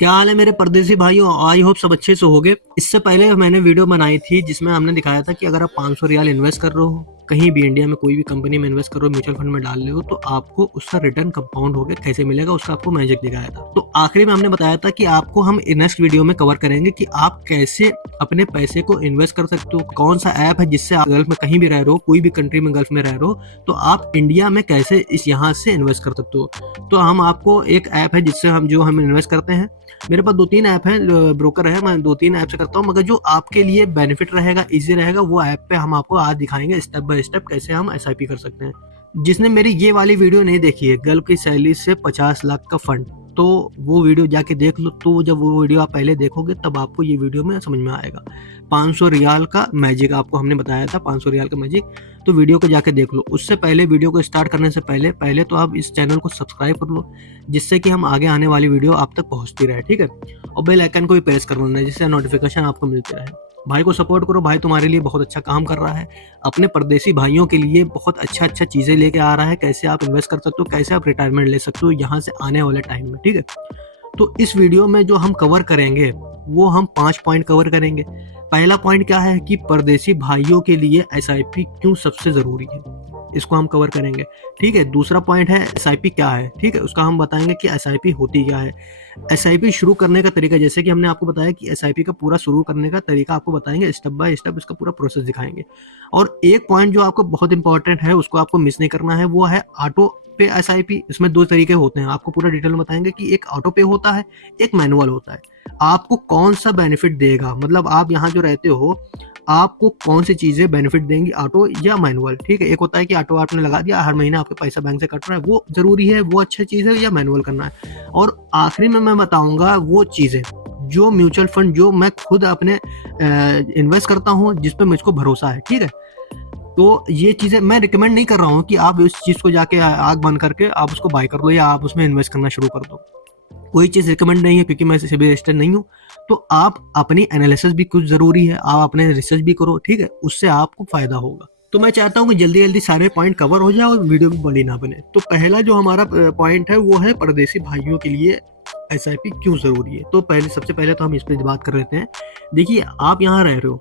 क्या हाल है मेरे परदेसी भाइयों। आई होप सब अच्छे से होगे। इससे पहले मैंने वीडियो बनाई थी जिसमें हमने दिखाया था कि अगर आप 500 रियाल इन्वेस्ट कर रहे हो कहीं भी इंडिया में कोई भी कंपनी में इन्वेस्ट कर रहे हो, म्यूचुअल फंड में डाल रहे हो, तो आपको उसका रिटर्न कंपाउंड होकर कैसे मिलेगा, उसका आपको मैजिक दिखाया था। तो आखिरी में हमने बताया था कि आपको हम नेक्स्ट वीडियो में कवर करेंगे कि आप कैसे अपने पैसे को इन्वेस्ट कर सकते हो, कौन सा ऐप है जिससे आप गल्फ में कहीं भी रह रहे हो, कोई भी कंट्री में गल्फ में रह रहे हो, तो आप इंडिया में कैसे इस यहाँ से इन्वेस्ट कर सकते हो। तो हम आपको एक ऐप है जिससे हम इन्वेस्ट करते हैं। मेरे पास 2-3 ऐप है, ब्रोकर है, मैं 2-3 ऐप से करता हूँ, मगर जो आपके लिए बेनिफिट रहेगा, इजी रहेगा, वो ऐप पे हम आपको आज दिखाएंगे स्टेप बाय स्टेप कैसे हम एसआईपी कर सकते हैं। जिसने मेरी ये वाली वीडियो नहीं देखी है, गल्फ की सैलरी से 50 लाख का फंड, तो वो वीडियो जाके देख लो। तो जब वो वीडियो आप पहले देखोगे तब आपको ये वीडियो में समझ में आएगा। 500 रियाल का मैजिक आपको हमने बताया था, 500 रियाल का मैजिक, तो वीडियो को जाके देख लो। उससे पहले वीडियो को स्टार्ट करने से पहले तो आप इस चैनल को सब्सक्राइब कर लो, जिससे कि हम आगे आने वाली वीडियो आप तक पहुंचती रहे, ठीक है। और बेल आइकन को भी प्रेस कर लेना, जिससे नोटिफिकेशन आपको मिलते रहे। भाई को सपोर्ट करो, भाई तुम्हारे लिए बहुत अच्छा काम कर रहा है, अपने परदेसी भाइयों के लिए बहुत अच्छा चीज़ें लेके आ रहा है, कैसे आप इन्वेस्ट कर सकते हो, कैसे आप रिटायरमेंट ले सकते हो यहाँ से आने वाले टाइम में, ठीक है। तो इस वीडियो में जो हम कवर करेंगे वो हम 5 पॉइंट कवर करेंगे। पहला पॉइंट क्या है कि परदेसी भाइयों के लिए एसआईपी क्यों सबसे ज़रूरी है, इसको हम कवर करेंगे, ठीक है। दूसरा पॉइंट है एसआईपी क्या है, ठीक है, उसका हम बताएंगे कि एसआईपी होती क्या है। एसआईपी शुरू करने का तरीका, जैसे कि हमने आपको बताया कि एसआईपी का पूरा शुरू करने का तरीका आपको बताएंगे, स्टेप बाय स्टेप इसका पूरा प्रोसेस दिखाएंगे। और एक पॉइंट जो आपको बहुत इंपॉर्टेंट है, उसको आपको मिस नहीं करना है, वो है ऑटो पे एसआईपी। इसमें 2 तरीके होते हैं, आपको पूरा डिटेल में बताएंगे कि एक ऑटो पे होता है, एक मैनुअल होता है। आपको कौन सा बेनिफिट देगा, मतलब आप यहाँ जो रहते हो आपको कौन सी चीजें बेनिफिट देंगी, ऑटो या मैनुअल, ठीक है। एक होता है कि ऑटो आपने लगा दिया, हर महीने आपके पैसा बैंक से कट रहा है, वो जरूरी है, वो अच्छा चीज है, या मैनुअल करना है। और आखिरी में मैं बताऊंगा वो चीजें जो म्यूचुअल फंड जो मैं खुद अपने इन्वेस्ट करता हूँ, जिसपे मुझको भरोसा है, ठीक है। तो ये चीजें मैं रिकमेंड नहीं कर रहा हूँ कि आप उस चीज को जाके आग बंद करके आप उसको बाय कर लो या आप उसमें इन्वेस्ट करना शुरू कर दो। कोई चीज रिकमेंड नहीं है, क्योंकि मैं सिबी रजिस्टर नहीं हूँ। तो आप अपनी एनालिसिस भी कुछ जरूरी है, आप अपने रिसर्च भी करो, ठीक है, उससे आपको फायदा होगा। तो मैं चाहता हूँ कि जल्दी जल्दी सारे पॉइंट कवर हो जाए और वीडियो भी बड़ी ना बने। तो पहला जो हमारा पॉइंट है वो है परदेसी भाइयों के लिए एसआईपी क्यों जरूरी है। तो सबसे पहले तो हम इस पर बात कर लेते हैं। देखिए, आप यहाँ रह रहे हो,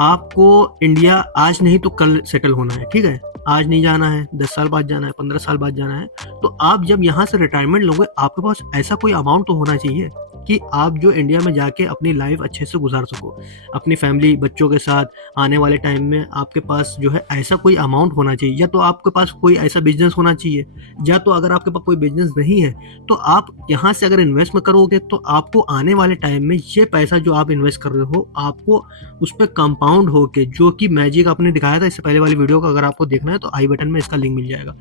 आपको इंडिया आज नहीं तो कल सेटल होना है, ठीक है। आज नहीं जाना है, 10 साल बाद जाना है, 15 साल बाद जाना है। तो आप जब यहाँ से रिटायरमेंट लोगे, आपके पास ऐसा कोई अमाउंट तो होना चाहिए कि आप जो इंडिया में जाके अपनी लाइफ अच्छे से गुजार सको, अपनी फैमिली बच्चों के साथ आने वाले टाइम में आपके पास जो है ऐसा कोई अमाउंट होना चाहिए। या तो आपके पास कोई ऐसा बिजनेस होना चाहिए, या तो अगर आपके पास कोई बिजनेस नहीं है तो आप यहाँ से अगर इन्वेस्ट में करोगे तो आपको आने वाले टाइम में ये पैसा जो आप इन्वेस्ट कर रहे हो, आपको उस पर कंपाउंड होके, जो कि मैजिक आपने दिखाया था इससे पहले वाली वीडियो का, अगर आपको देखना है तो आई बटन में इसका लिंक मिल जाएगा।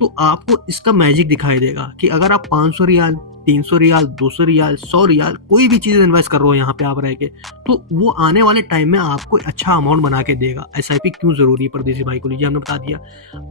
तो आपको इसका मैजिक दिखाई देगा कि अगर आप 500 रियाल, 300 रियाल, 200 रियाल, 100 रियाल कोई भी चीज इन्वेस्ट कर रहे हो यहाँ पे आप रह के, तो वो आने वाले टाइम में आपको अच्छा अमाउंट बना के देगा। एसआईपी क्यों जरूरी है परदेसी भाई को, लीजिए हमने बता दिया।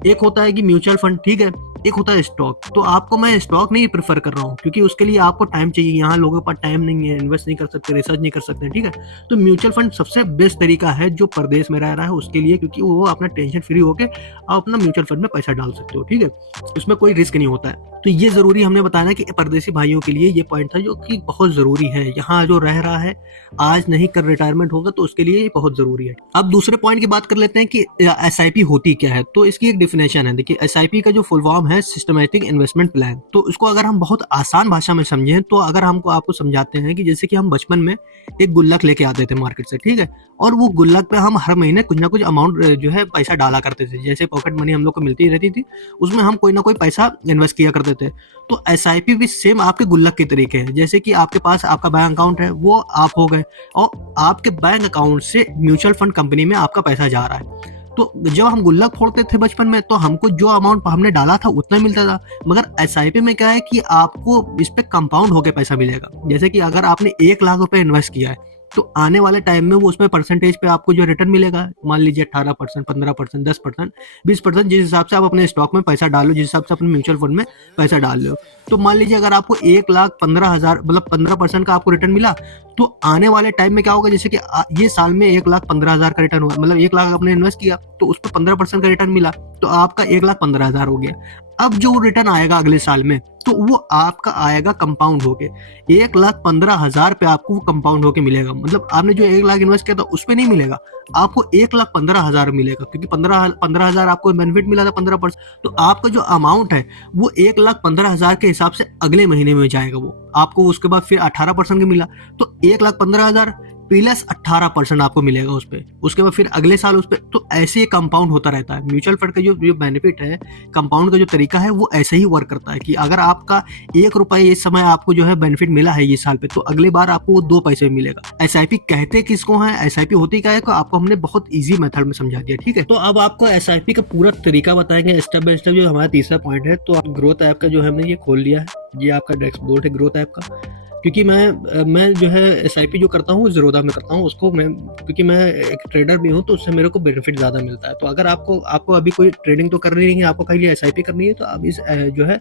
एक होता है कि म्यूचुअल फंड, ठीक है, एक होता है स्टॉक। तो आपको मैं स्टॉक नहीं प्रेफर कर रहा हूँ, क्योंकि उसके लिए आपको टाइम चाहिए, यहाँ लोगों के पास टाइम नहीं है, इन्वेस्ट नहीं कर सकते, रिसर्च नहीं कर सकते, ठीक है। तो म्यूचुअल फंड सबसे बेस्ट तरीका है जो प्रदेश में रह रहा है उसके लिए, क्योंकि वो अपना टेंशन फ्री होकर आप अपना म्यूचुअल फंड में पैसा डाल सकते हो, ठीक है, उसमें कोई रिस्क नहीं होता है। तो ये जरूरी हमने बताया कि परदेसी भाइयों के लिए ये पॉइंट था जो कि बहुत जरूरी है। यहाँ जो रह रहा है, आज नहीं कर रिटायरमेंट होगा, तो उसके लिए ये बहुत जरूरी है। अब दूसरे पॉइंट की बात कर लेते हैं कि एसआईपी होती क्या है। तो इसकी एक डिफिनेशन है। देखिए, एसआईपी का जो फुल फॉर्म है सिस्टमैटिक इन्वेस्टमेंट प्लान। तो इसको अगर हम बहुत आसान भाषा में समझें, तो अगर हमको आपको समझाते हैं कि जैसे कि हम बचपन में एक गुल्लक लेके आते थे मार्केट से, ठीक है, और वो गुल्लक पे हम हर महीने कुछ ना कुछ अमाउंट जो है पैसा डाला करते थे। जैसे पॉकेट मनी हम लोग को मिलती रहती थी, उसमें हम कोई ना कोई पैसा इन्वेस्ट किया करते थे। तो एसआईपी भी सेम आपके गुल्लक के तरीके है। जैसे कि आपके पास आपका बैंक अकाउंट है, वो आप हो गए, और आपके बैंक अकाउंट से म्यूचुअल फंड कंपनी में आपका पैसा जा रहा है। तो जब हम गुल्लक फोड़ते थे बचपन में, तो हमको जो अमाउंट हमने डाला था उतना मिलता था। मगर एसआईपी में क्या है कि आपको इस पे कंपाउंड होकर पैसा मिलेगा। जैसे कि अगर आपने 1 लाख रुपए इन्वेस्ट किया है, तो आने वाले टाइम में वो उसमें परसेंटेज पे आपको जो रिटर्न मिलेगा, मान लीजिए 18%, 15%, 10%, 20%, जिस हिसाब से आप अपने स्टॉक में पैसा डालो, जिस हिसाब से अपने म्यूचुअल फंड में पैसा डाल लो। तो मान लीजिए अगर आपको 1,15,000 मतलब 15% का आपको रिटर्न मिला, तो आने वाले टाइम में क्या होगा, जैसे कि ये साल में 1,15,000 का रिटर्न हुआ, मतलब 1 लाख आपने इन्वेस्ट किया तो उस पर 15% का रिटर्न मिला, तो आपका 1,15,000 हो गया। अब जो रिटर्न आएगा अगले साल में तो वो आपका आएगा कंपाउंड होके, 1,15,000 पे आपको वो कंपाउंड होके मिलेगा। मतलब आपने जो 1 लाख इन्वेस्ट किया था उस पे नहीं मिलेगा, आपको 1,15,000 मिलेगा, क्योंकि 15,000 आपको बेनिफिट मिला था 15%। तो आपका जो अमाउंट है वो 1,15,000 के हिसाब से अगले महीने में जाएगा, वो आपको उसके बाद फिर 18% का मिला, तो 1,15,000 प्लस 18% आपको मिलेगा उस पर, उसके बाद फिर अगले साल उस पर। तो ऐसे ही कंपाउंड होता रहता है। म्यूचुअल फंड का जो बेनिफिट है, कंपाउंड का जो तरीका है वो ऐसे ही वर्क करता है कि अगर आपका 1 रुपये इस समय आपको जो है बेनिफिट मिला है ये साल पे, तो अगले बार आपको वो 2 पैसे में मिलेगा। SIP कहते किसको है, SIP होती क्या है, तो आपको हमने बहुत ईजी मेथड में समझा दिया, ठीक है। तो अब आपको SIP का पूरा तरीका बताएंगे स्टेप बाय स्टेप, जो हमारा तीसरा पॉइंट है। तो आप ग्रोथ ऐप का जो है हमने ये खोल लिया है, ये आपका डैशबोर्ड है ग्रोथ ऐप का। क्योंकि मैं जो है SIP जो करता हूँ ज़ीरोधा में करता हूँ उसको, मैं क्योंकि मैं एक ट्रेडर भी हूँ तो उससे मेरे को बेनिफिट ज़्यादा मिलता है। तो अगर आपको अभी कोई ट्रेडिंग तो करनी नहीं है, आपको खाली SIP करनी है, तो आप इस जो है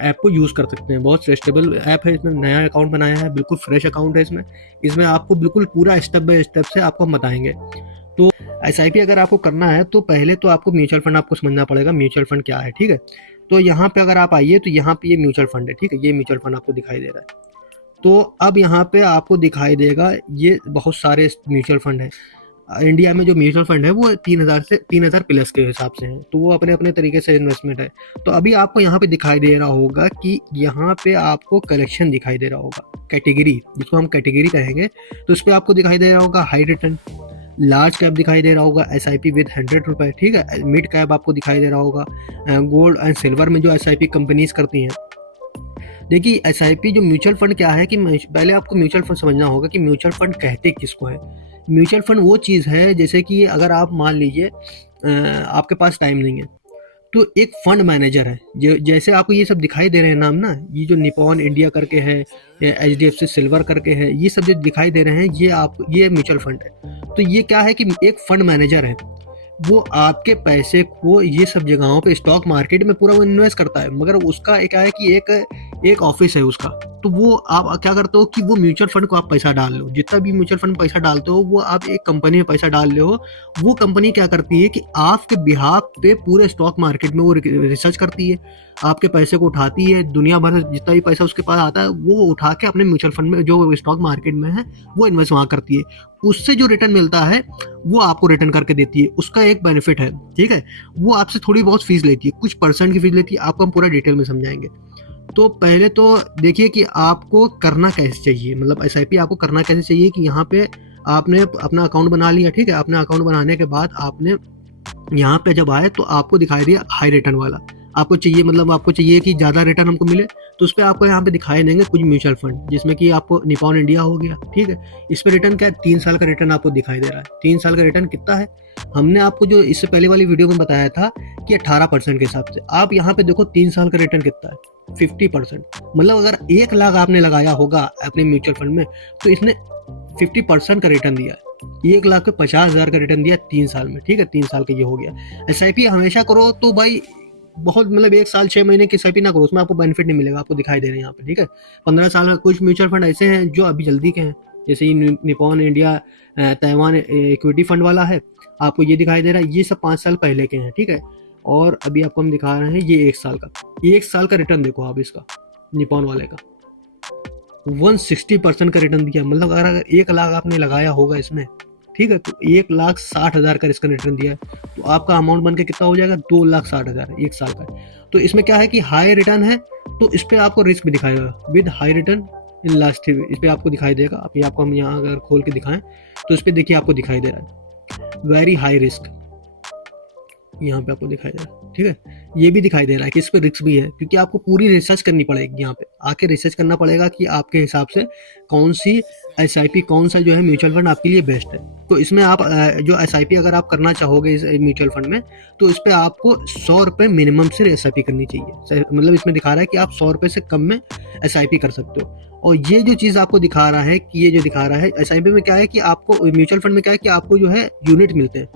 ऐप को यूज़ कर सकते हैं। बहुत ट्रस्टेबल ऐप है, इसमें नया अकाउंट बनाया है, बिल्कुल फ्रेश अकाउंट है इसमें आपको बिल्कुल पूरा स्टेप बाय स्टेप से आपको हम बताएंगे। तो SIP अगर आपको करना है तो पहले तो आपको म्यूचुअल फंड आपको समझना पड़ेगा, म्यूचुअल फंड क्या है, ठीक है। तो यहाँ पे अगर आप आइए तो यहाँ पे ये म्यूचुअल फंड है, ठीक है, ये म्यूचुअल फंड आपको दिखाई दे रहा है। तो अब यहाँ पे आपको दिखाई देगा ये बहुत सारे म्यूचुअल फंड है। इंडिया में जो म्यूचुअल फंड है वो 3,000 प्लस के हिसाब से हैं, तो वो अपने अपने तरीके से इन्वेस्टमेंट है। तो अभी आपको यहाँ पे दिखाई दे रहा होगा कि यहाँ पे आपको कलेक्शन दिखाई दे रहा होगा, कैटेगरी, जिसको हम कैटेगरी कहेंगे। तो इस पर आपको दिखाई दे रहा होगा हाई रिटर्न, लार्ज कैप दिखाई दे रहा होगा SIP विद 100 रुपये, ठीक है। मिड कैप आपको दिखाई दे रहा होगा, गोल्ड एंड सिल्वर में जो SIP कंपनीज करती हैं। देखिए SIP जो म्यूचुअल फंड क्या है, कि पहले आपको म्यूचुअल फंड समझना होगा कि म्यूचुअल फंड कहते किसको है। म्यूचुअल फंड वो चीज़ है, जैसे कि अगर आप मान लीजिए आपके पास टाइम नहीं है तो एक फंड मैनेजर है, जो जैसे आपको ये सब दिखाई दे रहे हैं नाम ना, ये जो निपॉन इंडिया करके है, HDFC सिल्वर करके है, ये सब जो दिखाई दे रहे हैं ये म्यूचुअल फंड है। तो ये क्या है कि एक फंड मैनेजर है, वो आपके पैसे को ये सब जगहों पे स्टॉक मार्केट में पूरा वो इन्वेस्ट करता है, मगर उसका क्या है कि एक ऑफिस है उसका। तो वो आप क्या करते हो कि वो म्यूचुअल फंड को आप पैसा डाल लो, जितना भी म्यूचुअल फंड पैसा डालते हो वो आप एक कंपनी में पैसा डाल रहे हो। वो कंपनी क्या करती है कि आपके बिहाफ पे पूरे स्टॉक मार्केट में वो रिसर्च करती है, आपके पैसे को उठाती है, दुनिया भर जितना भी पैसा उसके पास आता है वो उठा के अपने म्यूचुअल फंड में जो स्टॉक मार्केट में है वो इन्वेस्ट वहाँ करती है। उससे जो रिटर्न मिलता है वो आपको रिटर्न करके देती है, उसका एक बेनिफिट है, ठीक है। वो आपसे थोड़ी बहुत फीस लेती है, कुछ परसेंट की फीस लेती है, आपको हम पूरा डिटेल में समझाएंगे। तो पहले तो देखिए कि आपको करना कैसे चाहिए, मतलब SIP आपको करना कैसे चाहिए कि यहाँ पे आपने अपना अकाउंट बना लिया, ठीक है। अपना अकाउंट बनाने के बाद आपने यहाँ पे जब आए तो आपको दिखाई दिया हाई रिटर्न वाला, आपको चाहिए, मतलब आपको चाहिए कि ज़्यादा रिटर्न हमको मिले, तो उस पर आपको यहाँ पे दिखाई देंगे कुछ म्यूचुअल फंड, जिसमें कि आपको निपॉन इंडिया हो गया, ठीक है। इस पर रिटर्न क्या है, 3 साल का रिटर्न आपको दिखाई दे रहा है। 3 साल का रिटर्न कितना है, हमने आपको जो इससे पहले वाली वीडियो में बताया था कि 18% के हिसाब से। आप यहाँ पे देखो 3 साल का रिटर्न कितना है, 50%। मतलब अगर 1 लाख आपने लगाया होगा अपने म्यूचुअल फंड में तो इसने 50% का रिटर्न दिया है। 1 लाख पे 50,000 का रिटर्न दिया 3 साल में, ठीक है। 3 साल का ये हो गया। SIP हमेशा करो तो भाई बहुत, मतलब 1 साल 6 महीने की SIP ना करो, उसमें आपको बेनिफिट नहीं मिलेगा, आपको दिखाई दे रहे हैं यहाँ पे, ठीक है। 15 साल का कुछ म्यूचुअल फंड ऐसे हैं जो अभी जल्दी के हैं, जैसे ये Nippon India Taiwan equity fund वाला है, आपको ये दिखाई दे रहा है, ये सब 5 साल पहले के हैं, ठीक है। और अभी आपको हम दिखा रहे हैं ये 1 साल का, 1 साल का रिटर्न देखो आप इसका, निपॉन वाले का 160% का रिटर्न दिया। मतलब अगर 1 लाख आपने लगाया होगा इसमें, ठीक है, तो 1,60,000 का इसका रिटर्न दिया है, तो आपका अमाउंट बन के कितना हो जाएगा, 2,60,000 1 साल का। तो इसमें क्या है कि हाई रिटर्न है, तो इस पर आपको रिस्क भी दिखाएगा, with high return in last, इस पर आपको दिखाई देगा। अभी आपको हम यहाँ अगर खोल के दिखाएं तो इस पर देखिए आपको दिखाई दे रहा है वेरी हाई रिस्क, यहाँ पे आपको दिखाई दे रहा है, ठीक है। ये भी दिखाई दे रहा है कि इस पर रिस्क भी है, क्योंकि आपको पूरी रिसर्च करनी पड़ेगी, यहाँ पे आके रिसर्च करना पड़ेगा कि आपके हिसाब से कौन सी SIP, कौन सा जो है म्यूचुअल फंड आपके लिए बेस्ट है। तो इसमें आप जो SIP अगर आप करना चाहोगे इस म्यूचुअल फंड में, तो इस पर आपको 100 रुपये मिनिमम से SIP करनी चाहिए। मतलब इसमें दिखा रहा है कि आप 100 रुपये से कम में SIP कर सकते हो। और ये जो चीज़ आपको दिखा रहा है कि ये जो दिखा रहा है SIP में क्या है कि आपको, म्यूचुअल फंड में क्या है कि आपको जो है यूनिट मिलते हैं,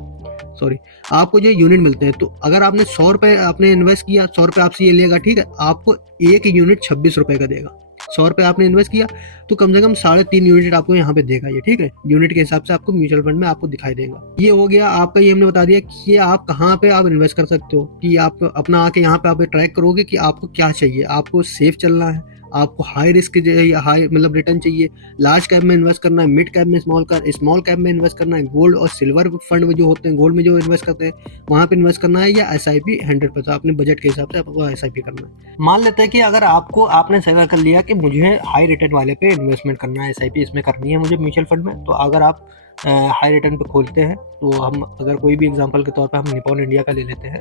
आपको जो यूनिट मिलते हैं। तो अगर आपने 100 रुपये आपने इन्वेस्ट किया, 100 रुपये आपसे ये लेगा, ठीक है, आपको एक यूनिट 26 रुपये का देगा। 100 रुपये आपने इन्वेस्ट किया तो कम से कम 3.5 यूनिट आपको यहाँ पे देगा ये, ठीक है। यूनिट के हिसाब से आपको म्यूचुअल फंड में आपको दिखाई देगा। ये हो गया आपका, ये हमने बता दिया कि ये आप कहाँ पे आप इन्वेस्ट कर सकते हो, कि आप अपना आके यहाँ पे आप ट्रैक करोगे कि आपको क्या चाहिए। आपको सेफ चलना है, आपको हाई रिस्क या हाई मतलब रिटर्न चाहिए, लार्ज कैप में इन्वेस्ट करना है, मिड कैप में, स्मॉल कैप में इन्वेस्ट करना है, गोल्ड और सिल्वर फंड में जो होते हैं, गोल्ड में जो इन्वेस्ट करते हैं वहाँ पे इन्वेस्ट करना है, या SIP 100% अपने बजट के हिसाब से आपको SIP करना है। मान लेते हैं कि अगर आपने सेवा कर लिया कि मुझे हाई रिटर्न वाले पे इन्वेस्टमेंट करना है, SIP इसमें करनी है मुझे म्यूचुअल फंड में, तो अगर आप हाई रिटर्न पे खोलते हैं तो हम अगर कोई भी एग्जांपल के तौर पे हम निपॉन इंडिया का ले लेते हैं,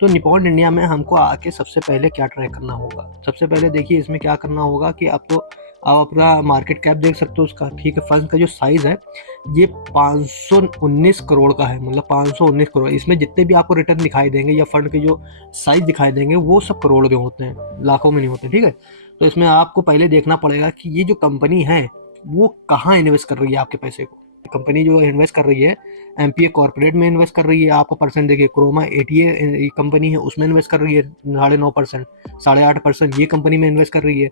तो निपॉन इंडिया में हमको आके सबसे पहले क्या ट्रैक करना होगा। सबसे पहले देखिए इसमें क्या करना होगा कि आप अपना मार्केट कैप देख सकते हो उसका, ठीक है। फंड का जो साइज़ है ये 519 करोड़ का है, मतलब 519 करोड़। इसमें जितने भी आपको रिटर्न दिखाई देंगे या फंड के जो साइज़ दिखाई देंगे वो सब करोड़ में होते हैं, लाखों में नहीं होते, ठीक है। तो इसमें आपको पहले देखना पड़ेगा कि ये जो कंपनी है वो कहाँ इन्वेस्ट कर रही है आपके पैसे को। कंपनी जो इन्वेस्ट कर रही है MPA कॉर्पोरेट में इन्वेस्ट कर रही है, आपको परसेंट देखिए क्रोमा ATA कंपनी है उसमें इन्वेस्ट कर रही है 9.5%, 8.5% ये कंपनी में इन्वेस्ट कर रही है।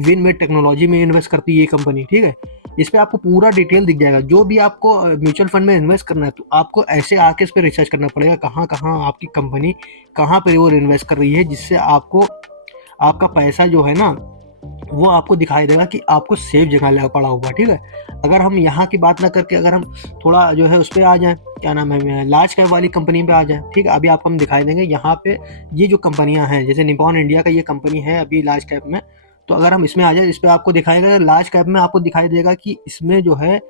विनमेड टेक्नोलॉजी में इन्वेस्ट करती है ये कंपनी, ठीक है। इस पर आपको पूरा डिटेल दिख जाएगा। जो भी आपको म्यूचुअल फंड में इन्वेस्ट करना है तो आपको ऐसे आके इस पर रिसर्च करना पड़ेगा कहाँ कहाँ आपकी कंपनी कहाँ पर वो इन्वेस्ट कर रही है, जिससे आपको आपका पैसा जो है ना वो आपको दिखाई देगा कि आपको सेफ जगह पड़ा हुआ, ठीक है। अगर हम यहाँ की बात ना करके अगर हम थोड़ा जो है उस पर आ जाएं, क्या नाम है, लार्ज कैप वाली कंपनी पे आ जाएं, ठीक है। अभी आपको हम दिखाई देंगे यहाँ पे ये जो कंपनियाँ हैं, जैसे निपॉन इंडिया का ये कंपनी है अभी लार्ज कैप में, तो अगर हम इसमें आ जाए इस पर आपको दिखाएगा लार्ज कैप में आपको दिखाई देगा कि इसमें जो है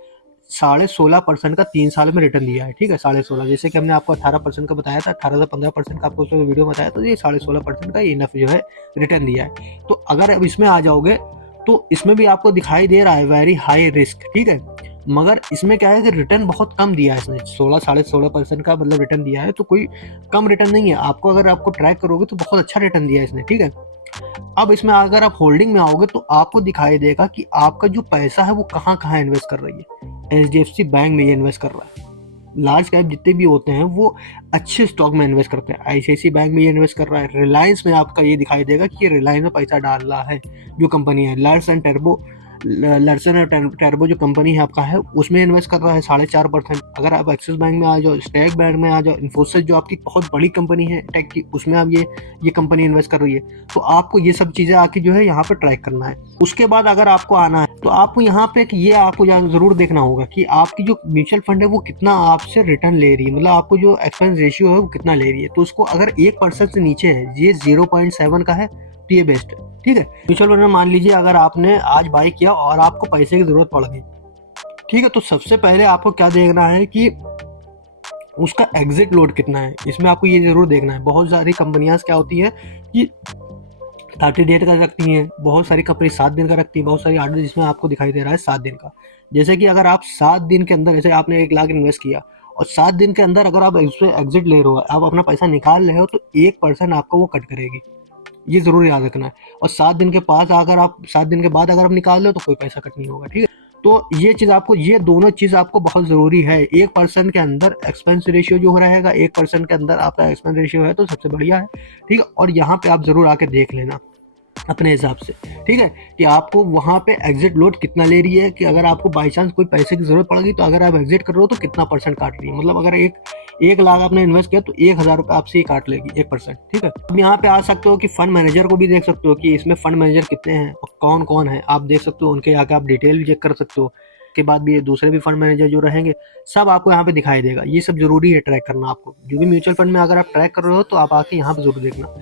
16.5% का 3 साल में रिटर्न दिया है, ठीक है। 16.5, जैसे कि हमने आपको 18% का बताया था, 18 से 15% का आपको उसमें वीडियो बताया, तो ये 16.5% का इनफ जो है रिटर्न दिया है। तो अगर अब इसमें आ जाओगे तो इसमें भी आपको दिखाई दे रहा है वेरी हाई रिस्क, ठीक है। मगर इसमें क्या है कि रिटर्न बहुत कम दिया है इसने, 16.5% का मतलब रिटर्न दिया है, तो कोई कम रिटर्न नहीं है। आपको अगर आपको ट्रैक करोगे तो बहुत अच्छा रिटर्न दिया है इसने, ठीक है। अब इसमें अगर आप होल्डिंग में आओगे तो आपको दिखाई देगा कि आपका जो पैसा है वो कहाँ कहाँ इन्वेस्ट कर रही है। HDFC बैंक में ये इन्वेस्ट कर रहा है। लार्ज कैप जितने भी होते हैं वो अच्छे स्टॉक में इन्वेस्ट करते हैं। ICICI बैंक में ये इन्वेस्ट कर रहा है। रिलायंस में आपका ये दिखाई देगा कि ये रिलायंस में पैसा डाल रहा है जो कंपनी है। लर्सन और टर्बो जो कंपनी है आपका है उसमें इन्वेस्ट कर रहा है 4.5%। अगर आप एक्सिस बैंक में आ जाओ, स्टेट बैंक में आ जाओ, इन्फोसिस जो आपकी बहुत बड़ी कंपनी है टेक की, उसमें आप ये कंपनी इन्वेस्ट कर रही है। तो आपको ये सब चीज़ें आके जो है यहाँ पर ट्रैक करना है। उसके बाद अगर आपको आना है तो आपको यहाँ पे ये आपको ज़रूर देखना होगा कि आपकी जो म्यूचुअल फंड है वो कितना आपसे रिटर्न ले रही है, मतलब आपको जो एक्सपेंस रेशियो है वो कितना ले रही है। तो उसको अगर 1% से नीचे है, ये 0.7 का है तो ये बेस्ट है, ठीक है। म्यूचुअल फंड में मान लीजिए अगर आपने आज बाई किया और आपको पैसे की जरूरत पड़ गई, ठीक है, तो सबसे पहले आपको क्या देखना है कि उसका एग्जिट लोड कितना है। इसमें आपको ये जरूर देखना है। बहुत सारी कंपनियां क्या होती है कि 30 डेट का रखती हैं, बहुत सारी कंपनी 7 दिन का रखती है, बहुत सारी 8 दिन, जिसमें आपको दिखाई दे रहा है 7 दिन का। जैसे कि अगर आप 7 दिन के अंदर, जैसे आपने 1 लाख इन्वेस्ट किया और 7 दिन के अंदर अगर आप एग्जिट ले रहे हो, आप अपना पैसा निकाल रहे हो, तो 1% आपको वो कट करेगी, ये जरूर याद रखना है। और 7 दिन के बाद अगर आप निकाल लो तो कोई पैसा कट नहीं होगा, ठीक है। तो ये चीज़ आपको, ये दोनों चीज़ आपको बहुत ज़रूरी है। 1% के अंदर एक्सपेंस रेशियो जो हो रहेगा, 1% के अंदर आपका एक्सपेंस रेशियो है तो सबसे बढ़िया है, ठीक है। और यहाँ पे आप ज़रूर आके देख लेना अपने हिसाब से, ठीक है, कि आपको वहाँ पे एग्जिट लोड कितना ले रही है, कि अगर आपको बाई चांस कोई पैसे की जरूरत पड़ गई तो अगर आप एग्जिट कर रहे हो तो कितना परसेंट काट रही है। मतलब अगर 1 लाख आपने इन्वेस्ट किया तो 1,000 रुपये आपसे ही काट लेगी 1%, ठीक है। अब यहाँ पे आ सकते हो कि फंड मैनेजर को भी देख सकते हो कि इसमें फंड मैनेजर कितने हैं और कौन कौन है, आप देख सकते हो। उनके आके आप डिटेल भी चेक कर सकते हो। के बाद भी ये दूसरे भी फंड मैनेजर जो रहेंगे सब आपको यहाँ पे दिखाई देगा। ये सब जरूरी है ट्रैक करना आपको। जो भी म्यूचुअल फंड में अगर आप ट्रैक कर रहे हो तो आप आके यहाँ पे जरूर देखना।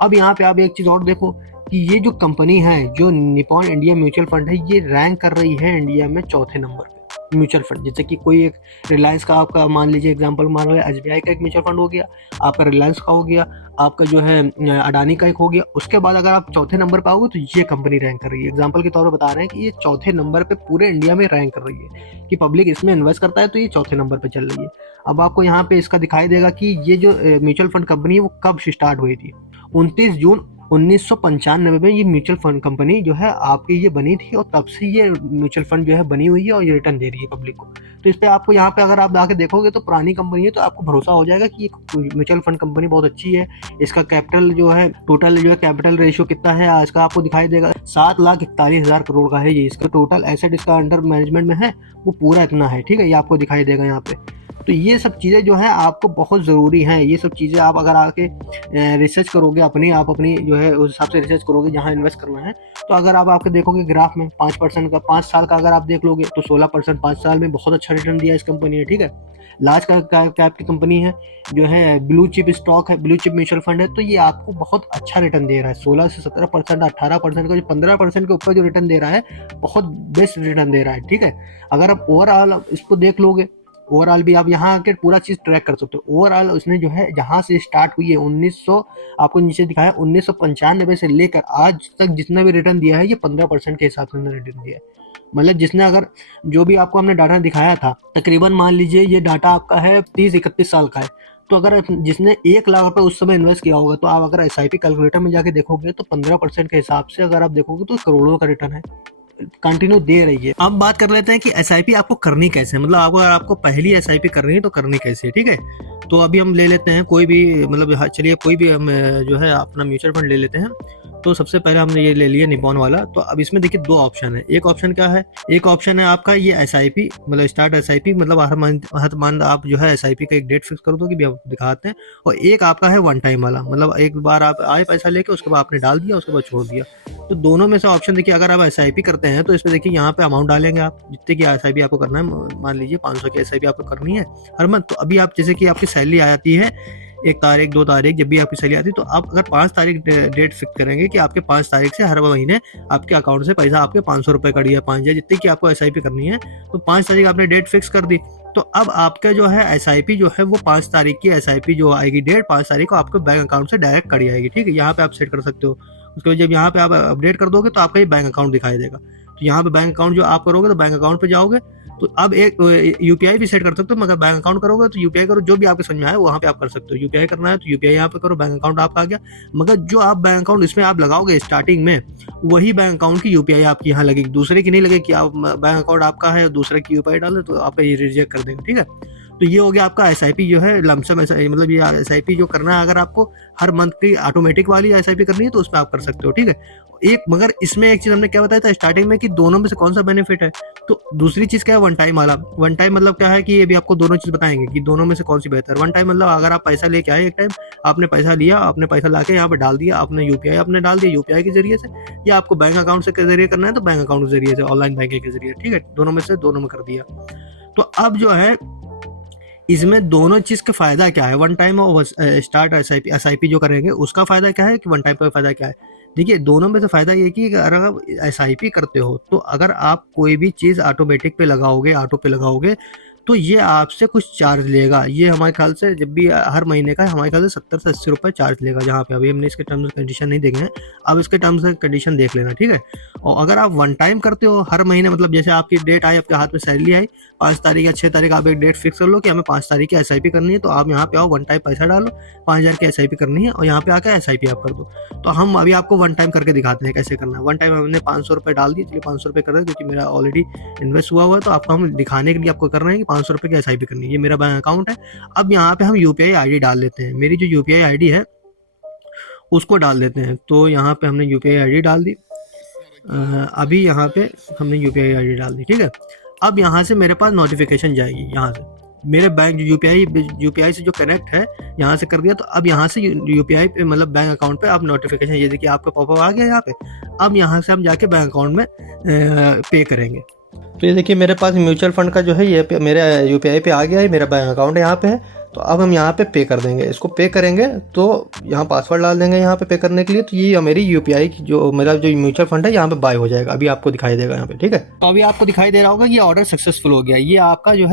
अब यहाँ पे आप एक चीज़ और देखो कि ये जो कंपनी है, जो निपॉन इंडिया म्यूचुअल फंड है, ये रैंक कर रही है इंडिया में 4थे नंबर पे म्यूचुअल फंड। जैसे कि कोई एक रिलायंस का आपका मान लीजिए एग्जांपल मान लो, SBI का एक म्यूचुअल फंड हो गया, आपका रिलायंस का हो गया, आपका जो है अडानी का एक हो गया। उसके बाद अगर आप 4थे नंबर पर आओगे तो ये कंपनी रैंक कर रही है। एग्जाम्पल के तौर पर बता रहे हैं कि ये 4थे नंबर पर पूरे इंडिया में रैंक कर रही है कि पब्लिक इसमें इन्वेस्ट करता है, तो ये 4थे नंबर पर चल रही है। अब आपको यहाँ पे इसका दिखाई देगा कि ये जो म्यूचुअल फंड कंपनी है वो कब स्टार्ट हुई थी। 29 जून 1995 में ये म्यूचुअल फंड कंपनी जो है आपकी ये बनी थी, और तब से ये म्यूचुअल फंड जो है बनी हुई है और ये रिटर्न दे रही है पब्लिक को। तो इस पे आपको यहाँ पे अगर आप आके देखोगे तो पुरानी कंपनी है, तो आपको भरोसा हो जाएगा कि ये म्यूचुअल फंड कंपनी बहुत अच्छी है। इसका कैपिटल जो है, टोटल जो है कैपिटल रेशियो कितना है आज का आपको दिखाई देगा, 7,41,000 करोड़ का है ये। इसका टोटल एसेट इसका अंडर मैनेजमेंट में है वो पूरा इतना है, ठीक है, ये आपको दिखाई देगा यहाँ पे। तो ये सब चीज़ें जो है आपको बहुत ज़रूरी हैं। ये सब चीज़ें आप अगर आके रिसर्च करोगे, आप अपनी जो है उस हिसाब से रिसर्च करोगे जहाँ इन्वेस्ट करना है। तो अगर आप आके देखोगे ग्राफ में 5% का 5 साल का अगर आप देख लोगे तो 16% 5 साल में बहुत अच्छा रिटर्न दिया इस कंपनी ने, ठीक है। लार्ज कैप की कंपनी है, जो है ब्लू चिप स्टॉक है, ब्लू चिप म्यूचुअल फंड है, तो ये आपको बहुत अच्छा रिटर्न दे रहा है। 16 से 17%, 18% का, जो 15% के ऊपर जो रिटर्न दे रहा है, बहुत बेस्ट रिटर्न दे रहा है, ठीक है। अगर आप ओवरऑल इसको देख लोगे, ओवरऑल भी आप यहाँ आके पूरा चीज़ ट्रैक कर सकते हो। ओवरऑल उसने जो है जहाँ से स्टार्ट हुई है 1900, आपको नीचे दिखाया 1995 से लेकर आज तक जितना भी रिटर्न दिया है ये 15% के हिसाब से रिटर्न दिया है। मतलब जिसने अगर जो भी आपको हमने डाटा दिखाया था, तकरीबन मान लीजिए ये डाटा आपका है 30-31 साल का है। तो अगर जिसने 1 लाख रुपए उस समय इन्वेस्ट किया होगा, तो आप अगर SIP कैलकुलेटर में जाके देखोगे तो 15% के हिसाब से अगर आप देखोगे तो करोड़ों का रिटर्न है, कंटिन्यू दे रही है। अब बात कर लेते हैं कि SIP आपको करनी कैसे है, मतलब आपको पहली SIP करनी है तो करनी कैसे है, ठीक है। तो अभी हम ले लेते हैं कोई भी, मतलब चलिए कोई भी हम जो है अपना म्यूचुअल फंड ले लेते हैं। तो सबसे पहले हमने ये ले लिया निपॉन वाला। तो अब इसमें देखिए 2 ऑप्शन है। एक ऑप्शन क्या है, एक ऑप्शन है आपका ये SIP, मतलब स्टार्ट SIP, मतलब हर मंथ आप जो है SIP का एक डेट फिक्स कर दो कि भी आप दिखाते हैं। और एक आपका है वन टाइम वाला, मतलब एक बार आप आए पैसा लेके, उसके बाद आपने डाल दिया, उसके बाद छोड़ दिया। तो दोनों में से ऑप्शन देखिए, अगर आप SIP करते हैं तो इसमें देखिए यहाँ पे अमाउंट डालेंगे आप, जितने की SIP आपको करना है। मान लीजिए 500 की SIP आपको करनी है हर मंथ। तो अभी आप जैसे कि आपकी सैलरी आ जाती है 1 तारीख 2 तारीख, जब भी आपकी सैलरी आती है, तो आप अगर 5 तारीख डेट फिक्स करेंगे कि आपके 5 तारीख से हर महीने आपके अकाउंट से पैसा आपके 500 रुपये कड़ी है, 5 जितने की आपको SIP करनी है। तो 5 तारीख आपने डेट फिक्स कर दी, तो अब आपका जो है SIP जो है वो 5 तारीख की SIP जो आएगी डेट, 5 तारीख को आपके बैंक अकाउंट से डायरेक्ट कड़ी आएगी, ठीक है। यहाँ पे आप सेट कर सकते हो। उसके बाद जब यहाँ पे आप अपडेट कर दोगे तो आपका ये बैंक अकाउंट दिखाई देगा। तो यहाँ पे बैंक अकाउंट जो आप करोगे तो बैंक अकाउंट पे जाओगे, तो अब एक UPI भी सेट कर सकते हो, मगर बैंक अकाउंट करोगे तो UPI करो, जो भी आपके समझ में आए वहाँ पे आप कर सकते हो। UPI करना है तो UPI यहाँ पे करो, बैंक अकाउंट आपका आ गया। मगर जो आप बैंक अकाउंट इसमें आप लगाओगे स्टार्टिंग में, वही बैंक अकाउंट की UPI आपकी यहाँ लगेगी, दूसरे की नहीं लगेगी। कि आप बैंक अकाउंट आपका है दूसरे की UPI डाले तो आपका ये रिजेक्ट कर देंगे, ठीक है। तो ये हो गया आपका SIP जो है लमसम, मतलब ये SIP जो करना है, अगर आपको हर मंथ की ऑटोमेटिक वाली SIP करनी है तो उसमें आप कर सकते हो, ठीक है। एक मगर इसमें एक चीज़ हमने क्या बताया था स्टार्टिंग में कि दोनों में से कौन सा बेनिफिट है। तो दूसरी चीज़ क्या है, वन टाइम वाला। वन टाइम मतलब क्या है कि ये भी आपको दोनों चीज़ बताएंगे कि दोनों में से कौन सी बेहतर। वन टाइम मतलब अगर आप पैसा लेके आए एक टाइम, आपने पैसा लिया, आपने पैसा ला के यहाँ पर डाल दिया, आपने UPI आपने डाल दिया UPI के जरिए से, या आपको बैंक अकाउंट से के जरिए करना है तो बैंक अकाउंट के जरिए से, ऑनलाइन बैंकिंग के जरिए, ठीक है। दोनों में से दोनों में कर दिया। तो अब जो है इसमें दोनों चीज़ का फ़ायदा क्या है, वन टाइम और स्टार्ट SIP जो करेंगे उसका फ़ायदा क्या है, कि वन टाइम का फ़ायदा क्या है। देखिए दोनों में से फ़ायदा ये कि अगर आप SIP करते हो तो अगर आप कोई भी चीज़ ऑटोमेटिक पे लगाओगे, ऑटो पे लगाओगे, तो ये आपसे कुछ चार्ज लेगा। ये हमारे ख्याल से जब भी हर महीने का हमारे ख्याल से 70 से 80 रुपये चार्ज लेगा। जहाँ पे अभी हमने इसके टर्म्स एंड कंडीशन नहीं देखे हैं, अब इसके टर्म्स एंड कंडीशन देख लेना, ठीक है। और अगर आप वन टाइम करते हो हर महीने, मतलब जैसे आपकी डेट आई, आपके हाथ में सैलरी आई 5 तारीख या 6 तारीख, आप एक डेट फिक्स कर लो कि हमें 5 तारीख की SIP करनी है, तो आप यहाँ पे आओ, वन टाइम पैसा डालो, 5000 की SIP करनी है और यहाँ पे आकर SIP आप कर दो। तो हम अभी आपको वन टाइम करके दिखाते हैं कैसे करना है। वन टाइम हमने 500 रुपये डाल दिए, चलिए 500 रुपये कर रहे हैं क्योंकि मेरा ऑलरेडी इन्वेस्ट हुआ है। तो आपको हम दिखाने के लिए आपको कर रहे हैं कि 500 रुपये की SIP करनी है। ये मेरा बैंक अकाउंट है। अब यहाँ पे हम UPI ID डाल लेते हैं। मेरी जो UPI ID है उसको डाल देते हैं। तो यहाँ पे हमने UPI ID डाल दी। अभी यहाँ पे हमने UPI ID डाल दी, ठीक है। अब यहाँ से मेरे पास नोटिफिकेशन जाएगी, यहाँ से मेरे बैंक UPI से जो कनेक्ट है यहाँ से कर दिया। तो अब यहाँ से UPI पे, मतलब बैंक अकाउंट पे आप नोटिफिकेशन, ये देखिए आपका पॉपअप आ गया यहाँ पे। अब यहाँ से हम जाके बैंक अकाउंट में पे करेंगे। तो ये देखिए मेरे पास म्यूचुअल फंड का जो है ये मेरे UPI पे आ गया है, मेरा बैंक अकाउंट यहाँ पे है। तो अब हम यहाँ पे पे कर देंगे। इसको पे करेंगे तो यहाँ पासवर्ड डाल देंगे यहाँ पे करने के लिए। तो ये मेरी UPI की जो मेरा जो म्यूचुअल फंड है यहाँ पे बाय हो जाएगा। अभी आपको दिखाई देगा यहाँ पे, ठीक है। तो अभी आपको दिखाई दे रहा होगा ये ऑर्डर सक्सेसफुल हो गया। ये आपका जो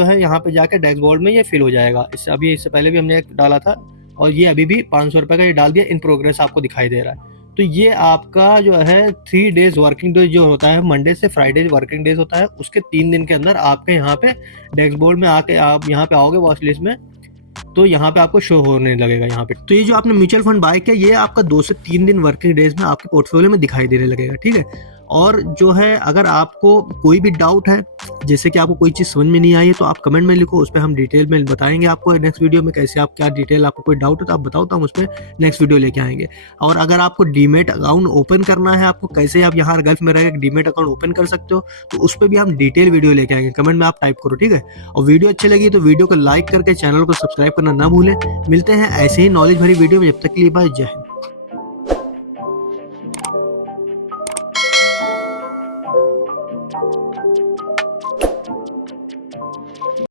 है यहाँ पे जाके डैशबोर्ड में ये फिल हो जाएगा। इससे पहले भी हमने एक डाला था और ये अभी भी 500 रुपये का ये डाल दिया, इन प्रोग्रेस आपको दिखाई दे रहा है। तो ये आपका जो है 3 डेज वर्किंग डेज जो होता है, मंडे से फ्राइडे वर्किंग डेज होता है, उसके 3 दिन के अंदर आपके यहाँ पे डैशबोर्ड में आके आप यहाँ पे आओगे वॉच लिस्ट में, तो यहाँ पे आपको शो होने लगेगा यहाँ पे। तो ये जो आपने म्यूचुअल फंड बाय किया, ये आपका 2 से 3 दिन वर्किंग डेज में आपके पोर्टफोलियो में दिखाई देने लगेगा, ठीक है। और जो है अगर आपको कोई भी डाउट है, जैसे कि आपको कोई चीज़ समझ में नहीं आई है, तो आप कमेंट में लिखो, उस पर हम डिटेल में बताएंगे आपको नेक्स्ट वीडियो में कैसे आप क्या डिटेल, आपको कोई डाउट है तो आप बताओ, तो हम उस पर नेक्स्ट वीडियो लेके आएंगे। और अगर आपको डीमेट अकाउंट ओपन करना है, आपको कैसे आप यहाँ गल्फ में रह डीमेट अकाउंट ओपन कर सकते हो, तो उस पर भी हम डिटेल वीडियो लेके आएंगे। कमेंट में आप टाइप करो, ठीक है। और वीडियो अच्छी लगी तो वीडियो को लाइक करके चैनल को सब्सक्राइब करना ना भूलें। मिलते हैं ऐसे ही नॉलेज भरी वीडियो में, जब तक के लिए बाय, जय हिंद।